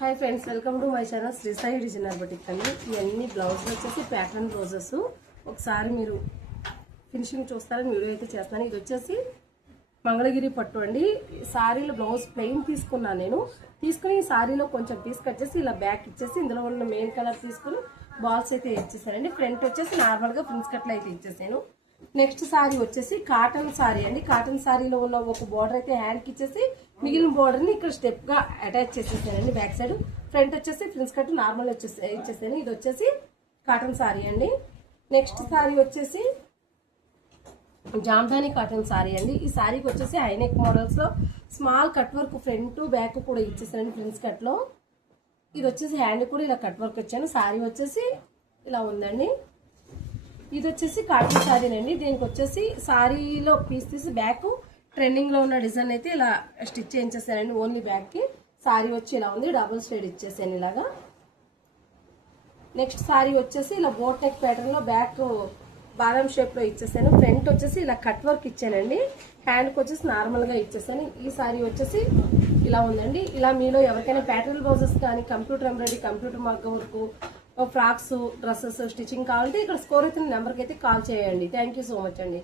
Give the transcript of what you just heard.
Hi friends, welcome to my channel Sri Sai designer boutique అండి. ఇవన్నీ blouses వచ్చేసి ప్యాటర్న్ బ్లౌజెస్. ఒకసారి మీరు ఫినిషింగ్ చూస్తారని వీడియో అయితే చేస్తాను. ఇది వచ్చేసి మంగళగిరి పట్టు అండి. సారీలో బ్లౌజ్ ప్లెయిన్ తీసుకున్నాను నేను. తీసుకుని ఈ సారీలో కొంచెం పీస్ కట్ చేసి ఇలా బ్యాక్ ఇచ్చేసి ఇందులో ఉన్న మెయిన్ కలర్ తీసుకుని బాల్స్ అయితే ఇచ్చేసానండి. ఫ్రంట్ వచ్చేసి నార్మల్గా ప్రిన్స్ కట్లు అయితే ఇచ్చేసాను. నెక్స్ట్ సారీ వచ్చేసి కాటన్ సారీ అండి. కాటన్ సారీలో ఉన్న ఒక బోర్డర్ అయితే హ్యాండ్కి ఇచ్చేసి మిగిలిన బోర్డర్ని ఇక్కడ స్టెప్ గా అటాచ్ చేసేసానండి. బ్యాక్ సైడ్ ఫ్రంట్ వచ్చేసి ప్రిన్స్ కట్ నార్మల్ ఇచ్చేసాను. ఇది వచ్చేసి కాటన్ సారీ అండి. నెక్స్ట్ సారీ వచ్చేసి జామ్దాని కాటన్ సారీ అండి. ఈ సారీకి వచ్చేసి హైనెక్ మోడల్స్ లో small cut work front back కూడా ఇచ్చేసానండి ప్రిన్స్ కట్ లో. ఇది వచ్చేసి హ్యాండ్ కూడా ఇలా కట్ వర్క్ ఇచ్చాను. సారీ వచ్చేసి ఇలా ఉందండి. ఇది వచ్చేసి కాటన్ సారీనండి. దీనికి వచ్చేసి సారీలో పీస్ తీసి బ్యాక్ ట్రెండింగ్ లో ఉన్న డిజైన్ అయితే ఇలా స్టిచ్ చేయించేసానండి. ఓన్లీ బ్యాక్ కి సారీ వచ్చి ఇలా ఉంది. డబుల్ స్టేడ్ ఇచ్చేసాను ఇలాగా. నెక్స్ట్ సారీ వచ్చేసి ఇలా బోట్ నెక్ ప్యాటర్న్ లో బ్యాక్ బాదం షేప్ లో ఇచ్చేసాను. ఫ్రంట్ వచ్చేసి ఇలా కట్ వర్క్ ఇచ్చానండి. హ్యాండ్ కి వచ్చేసి నార్మల్ గా ఇచ్చేసాను. ఈ సారీ వచ్చేసి ఇలా ఉందండి. ఇలా మీలో ఎవరికైనా ప్యాటర్న్ బ్లౌజెస్ కానీ కంప్యూటర్ ఎంబ్రాయిడరీ, కంప్యూటర్ మగ్గ వర్క్, ఫ్రాక్స్, డ్రెస్సెస్ స్టిచ్చింగ్ కావాలంటే ఇక్కడ స్కోర్ అయితే నెంబర్కి అయితే కాల్ చేయండి. థ్యాంక్ యూ సో మచ్ అండి.